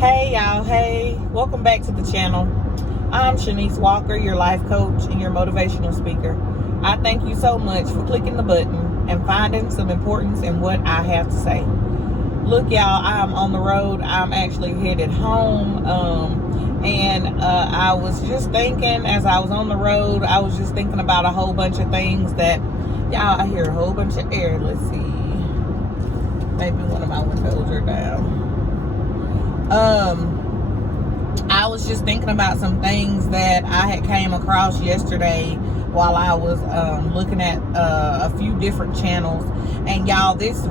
Hey y'all, hey, welcome back to the channel. I'm Sha'Nese Walker, your life coach and your motivational speaker. I thank you so much for clicking the button and finding some importance in what I have to say. Look y'all, I'm on the road. I'm actually headed home, and I was just thinking as I was on the road, I was just thinking about a whole bunch of things that, y'all, I hear a whole bunch of air. Let's see, maybe one of my windows are down. I was just thinking about some things that I had came across yesterday while I was looking at a few different channels. And y'all, this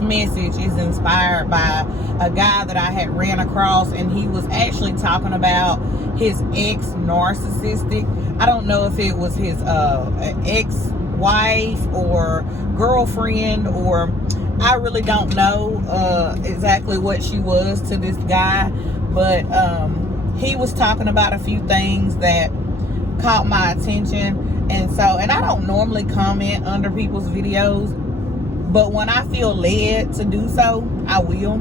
message is inspired by a guy that I had ran across, and he was actually talking about his ex-narcissistic. I don't know if it was his ex-wife or girlfriend, or I really don't know exactly what she was to this guy, but he was talking about a few things that caught my attention. And I don't normally comment under people's videos, but when I feel led to do so, I will.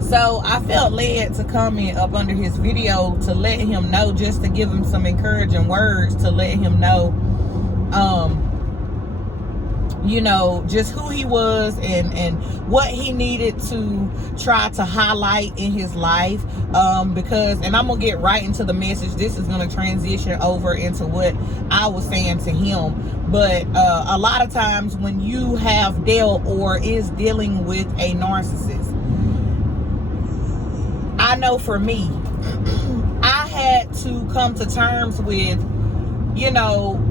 So I felt led to comment up under his video to let him know, just to give him some encouraging words, to let him know just who he was and what he needed to try to highlight in his life, because, and I'm gonna get right into the message. This is gonna transition over into what I was saying to him. But a lot of times when you have dealt or is dealing with a narcissist, I know for me, I had to come to terms with,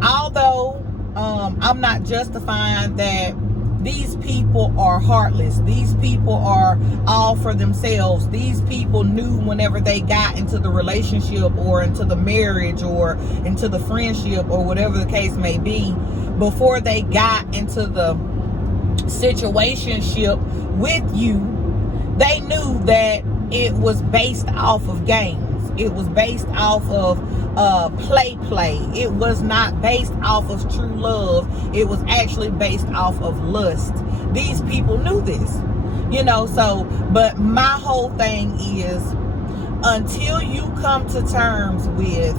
although I'm not justifying that these people are heartless. These people are all for themselves. These people knew whenever they got into the relationship or into the marriage or into the friendship or whatever the case may be, before they got into the situationship with you, they knew that it was based off of games. It was based off of play. It was not based off of true love. It was actually based off of lust. These people knew this, but my whole thing is, until you come to terms with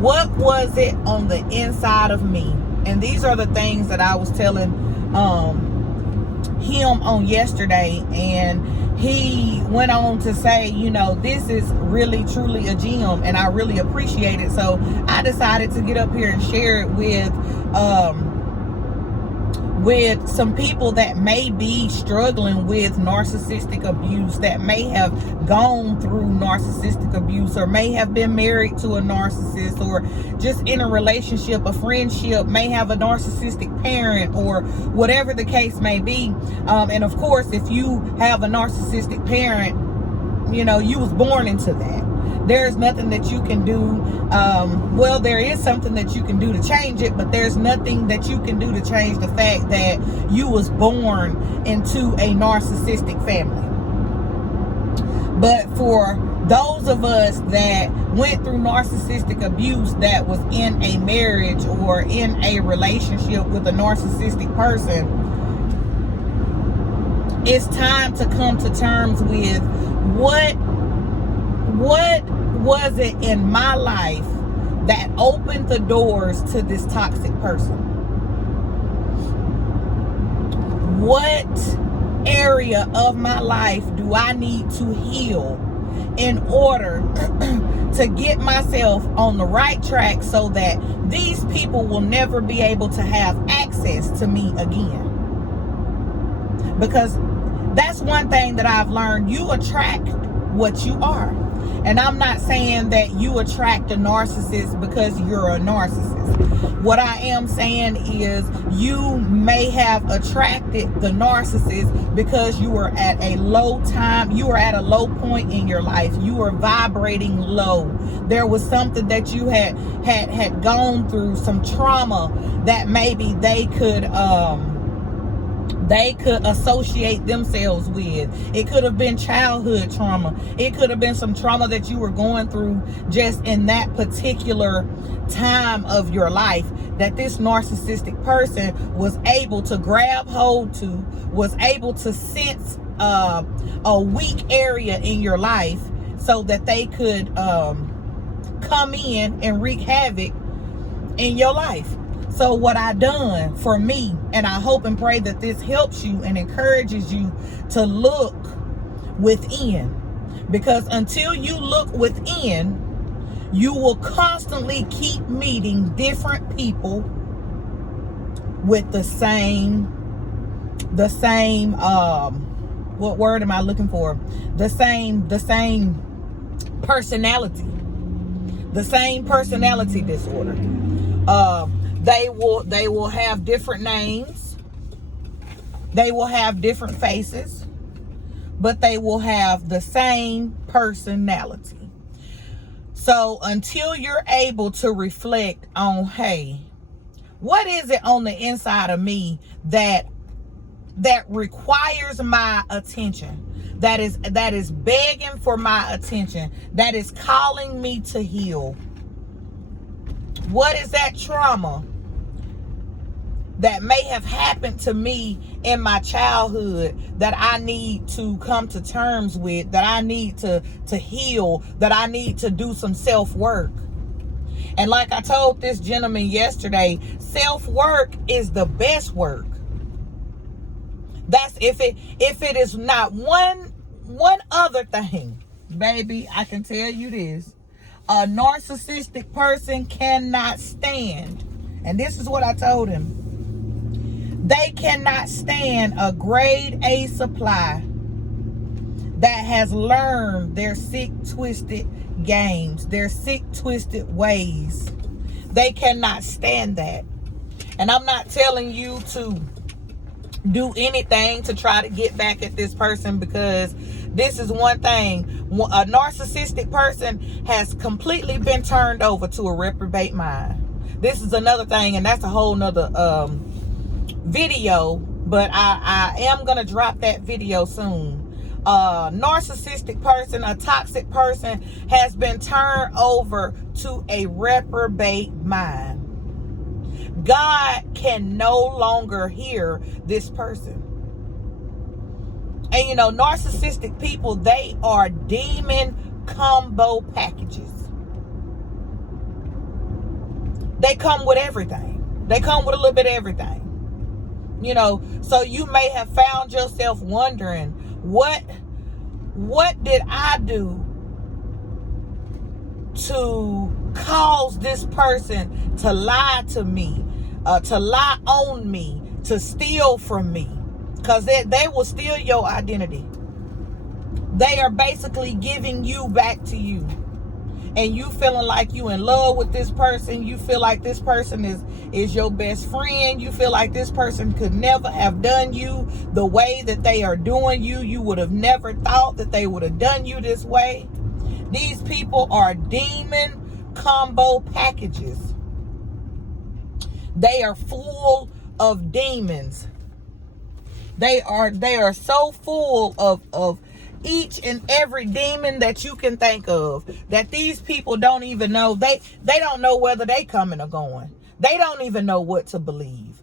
what was it on the inside of me, and these are the things that I was telling him on yesterday, and he went on to say, this is really truly a gem, and I really appreciate it. So I decided to get up here and share it with some people that may be struggling with narcissistic abuse, that may have gone through narcissistic abuse, or may have been married to a narcissist, or just in a relationship, a friendship, may have a narcissistic parent, or whatever the case may be. And of course, if you have a narcissistic parent, you was born into that. There's nothing that you can do. Well, there is something that you can do to change it, but there's nothing that you can do to change the fact that you was born into a narcissistic family. But for those of us that went through narcissistic abuse, that was in a marriage or in a relationship with a narcissistic person, it's time to come to terms with what was it in my life that opened the doors to this toxic person? What area of my life do I need to heal in order to get myself on the right track so that these people will never be able to have access to me again? Because that's one thing that I've learned. You attract what you are. And I'm not saying that you attract a narcissist because you're a narcissist. What I am saying is you may have attracted the narcissist because you were at a low time. You were at a low point in your life. You were vibrating low. There was something that you had gone through, some trauma that maybe they could they could associate themselves with. It could have been childhood trauma. It could have been some trauma that you were going through just in that particular time of your life that this narcissistic person was able to grab hold to, was able to sense a weak area in your life so that they could come in and wreak havoc in your life. So what I done for me, and I hope and pray that this helps you and encourages you to look within, because until you look within, you will constantly keep meeting different people with the same what word am I looking for? The same personality. The same personality disorder. They will have different names. They will have different faces, but they will have the same personality. So until you're able to reflect on, hey, what is it on the inside of me that requires my attention, that is begging for my attention, that is calling me to heal? What is that trauma that may have happened to me in my childhood that I need to come to terms with, that I need to heal, that I need to do some self-work? And like I told this gentleman yesterday, self-work is the best work. That's if it is not one other thing, baby, I can tell you this. A narcissistic person cannot stand, and this is what I told him, they cannot stand a grade A supply that has learned their sick, twisted games, their sick, twisted ways. They cannot stand that. And I'm not telling you to do anything to try to get back at this person, because this is one thing. A narcissistic person has completely been turned over to a reprobate mind. This is another thing, and that's a whole nother video, but I am gonna drop that video soon. A narcissistic person, a toxic person, has been turned over to a reprobate mind. God can no longer hear this person. And you know, narcissistic people, they are demon combo packages. They come with everything. They come with a little bit of everything. You know, so you may have found yourself wondering, what did I do to cause this person to lie to me, to lie on me, to steal from me? Because they will steal your identity. They are basically giving you back to you. And you feeling like you in love with this person. You feel like this person is your best friend. You feel like this person could never have done you the way that they are doing you. You would have never thought that they would have done you this way. These people are demon combo packages. They are full of demons. They are so full of each and every demon that you can think of, that these people don't even know. They don't know whether they coming or going. They don't even know what to believe.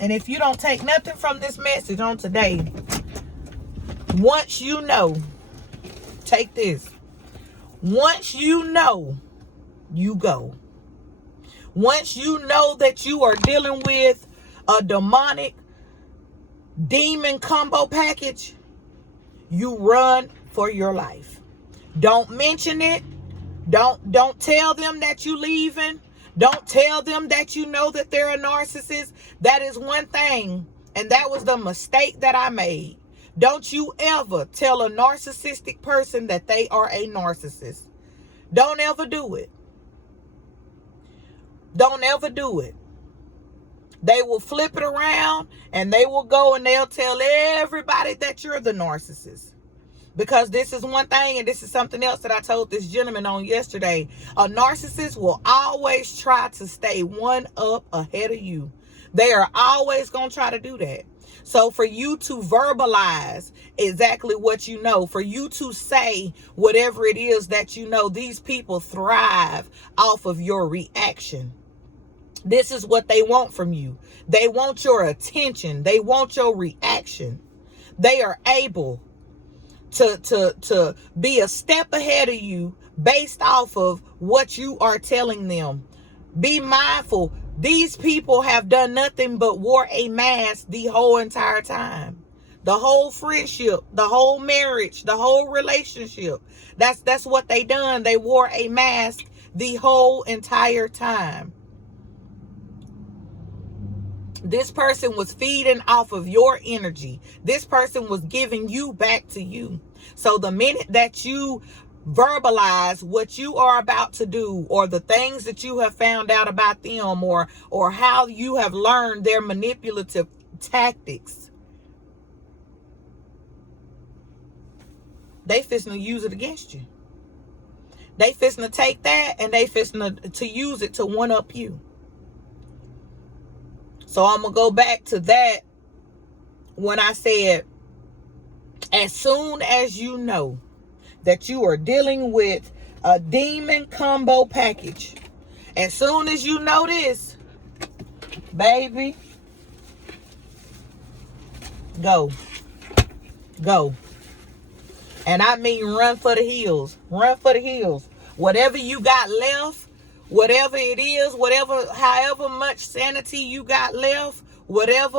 And if you don't take nothing from this message on today, once you know, take this. Once you know, you go. Once you know that you are dealing with a demonic demon combo package, you run for your life. Don't mention it. Don't tell them that you leaving. Don't tell them that you know that they're a narcissist. That is one thing, and that was the mistake that I made. Don't you ever tell a narcissistic person that they are a narcissist. Don't ever do it. Don't ever do it. They will flip it around and they will go and they'll tell everybody that you're the narcissist. Because this is one thing, and this is something else that I told this gentleman on yesterday. A narcissist will always try to stay one up ahead of you. They are always going to try to do that. So for you to verbalize exactly what you know, for you to say whatever it is that you know, these people thrive off of your reaction. This is what they want from you. They want your attention. They want your reaction. They are able to be a step ahead of you based off of what you are telling them. Be mindful. These people have done nothing but wore a mask the whole entire time. The whole friendship, the whole marriage, the whole relationship. That's what they done. They wore a mask the whole entire time. This person was feeding off of your energy. This person was giving you back to you. So the minute that you verbalize what you are about to do, or the things that you have found out about them, or how you have learned their manipulative tactics, they fixing to use it against you. They fixing to take that and they fixing to use it to one up you. So I'm going to go back to that when I said, as soon as you know that you are dealing with a demon combo package, as soon as you know this, baby, go. And I mean run for the hills. Run for the hills. Whatever you got left, whatever it is, however much sanity you got left, whatever,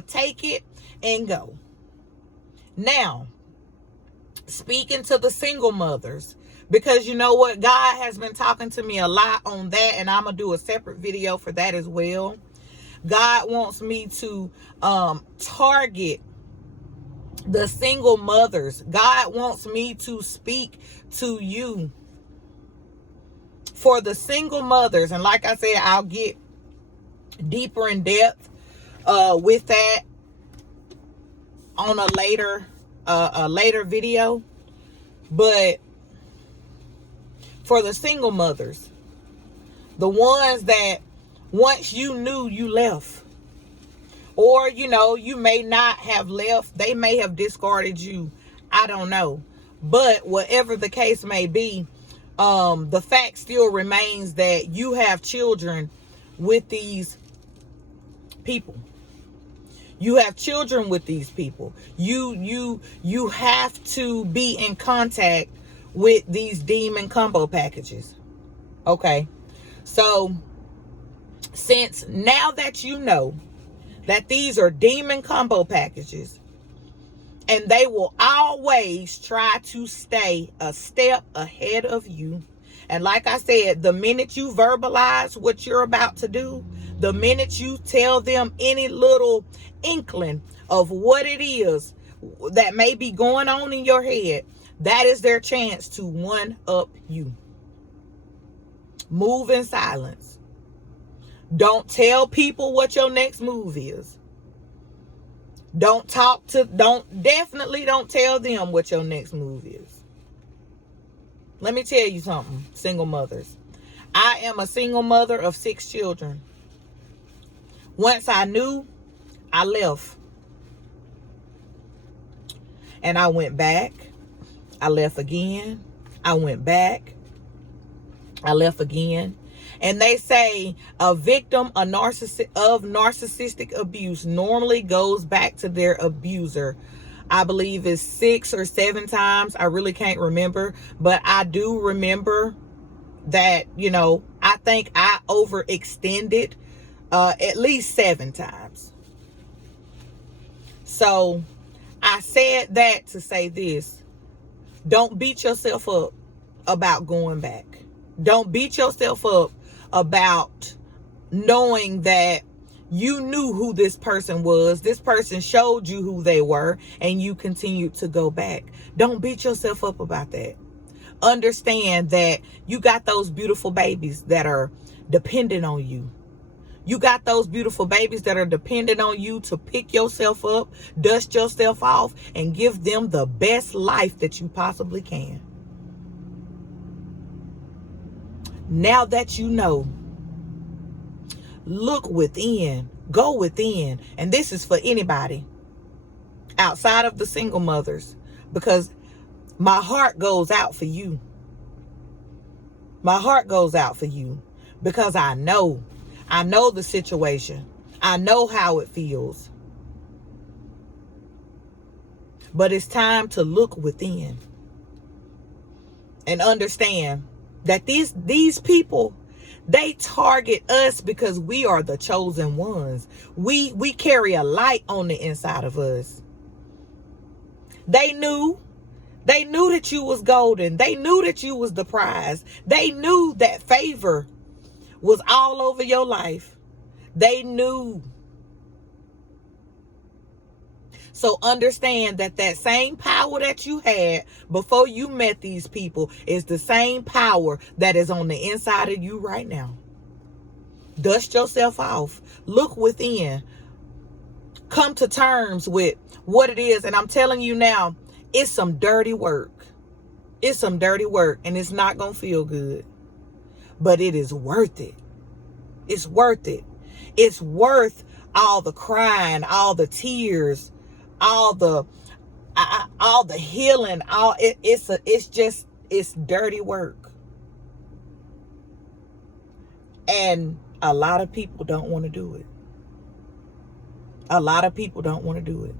take it and go. Now, speaking to the single mothers, because you know what, God has been talking to me a lot on that, and I'm going to do a separate video for that as well. God wants me to target the single mothers. God wants me to speak to you for the single mothers. And like I said, I'll get deeper in depth with that on a later video. But for the single mothers, the ones that once you knew, you left, or you may not have left, they may have discarded you, I don't know. But whatever the case may be, the fact still remains that you have children with these people. You have children with these people. You have to be in contact with these demon combo packages. Okay. So since now that you know that these are demon combo packages, and they will always try to stay a step ahead of you. And like I said, the minute you verbalize what you're about to do, the minute you tell them any little inkling of what it is that may be going on in your head, that is their chance to one up you. Move in silence. Don't tell people what your next move is. Definitely don't tell them what your next move is. Let me tell you something, single mothers. I am a single mother of 6 children. Once I knew, I left. And I went back. I left again. I went back. I left again. And they say a victim of narcissistic abuse normally goes back to their abuser. I believe it's 6 or 7 times. I really can't remember. But I do remember that, I think I overextended at least 7 times. So I said that to say this. Don't beat yourself up about going back. Don't beat yourself up about knowing that you knew who this person was. This person showed you who they were, and you continued to go back. Don't beat yourself up about that. Understand that you got those beautiful babies that are dependent on you. You got those beautiful babies that are dependent on you to pick yourself up, dust yourself off, and give them the best life that you possibly can. Now that you know, look within, go within. And this is for anybody outside of the single mothers, because my heart goes out for you. My heart goes out for you because I know the situation. I know how it feels. But it's time to look within and understand that these people, they target us because we are the chosen ones. We carry a light on the inside of us. They knew that you was golden. They knew that you was the prize. They knew that favor was all over your life. They knew. So understand that same power that you had before you met these people is the same power that is on the inside of you right now. Dust yourself off. Look within. Come to terms with what it is. And I'm telling you now, it's some dirty work. It's some dirty work, and it's not going to feel good. But it is worth it. It's worth it. It's worth all the crying, all the tears, all the healing. It's dirty work. And a lot of people don't want to do it. A lot of people don't want to do it.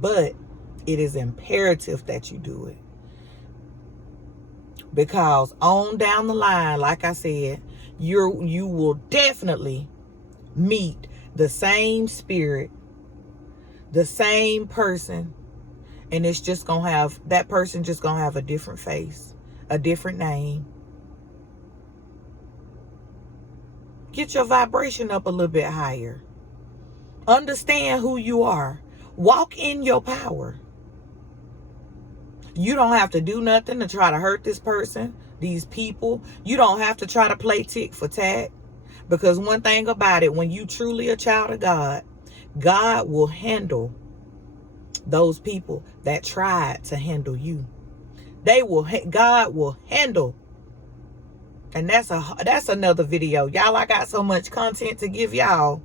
But it is imperative that you do it. Because on down the line, like I said, you will definitely meet the same spirit, the same person, and it's just gonna have, that person just gonna have a different face, a different name. Get your vibration up a little bit higher. Understand who you are. Walk in your power. You don't have to do nothing to try to hurt this person, these people. You don't have to try to play tick for tat. Because one thing about it, when you truly a child of God, God will handle those people that tried to handle you. God will handle. And that's another video. Y'all, I got so much content to give y'all.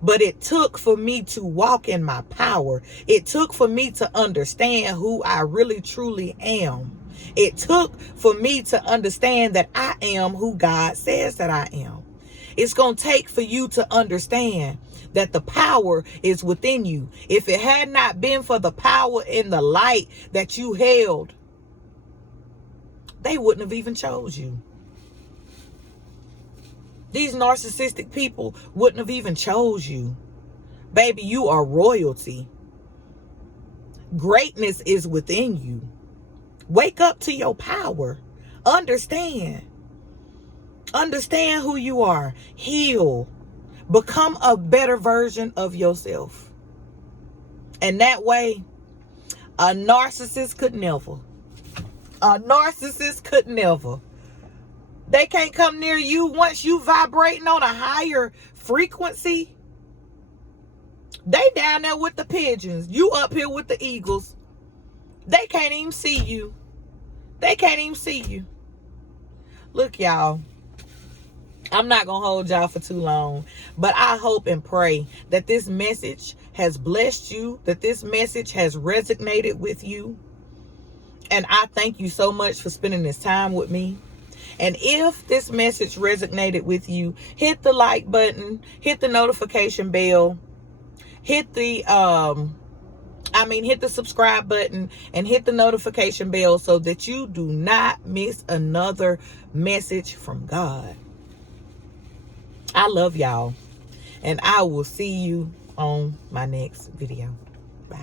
But it took for me to walk in my power. It took for me to understand who I really truly am. It took for me to understand that I am who God says that I am. It's going to take for you to understand that the power is within you. If it had not been for the power in the light that you held, they wouldn't have even chose you. These narcissistic people wouldn't have even chose you. Baby, you are royalty. Greatness is within you. Wake up to your power. Understand. Understand who you are. Heal. Become a better version of yourself. And that way, a narcissist could never. A narcissist could never. They can't come near you once you vibrating on a higher frequency. They down there with the pigeons. You up here with the eagles. They can't even see you. They can't even see you. Look, y'all. I'm not going to hold y'all for too long. But I hope and pray that this message has blessed you. That this message has resonated with you. And I thank you so much for spending this time with me. And if this message resonated with you, hit the like button, hit the notification bell, hit the subscribe button, and hit the notification bell so that you do not miss another message from God. I love y'all, and I will see you on my next video. Bye.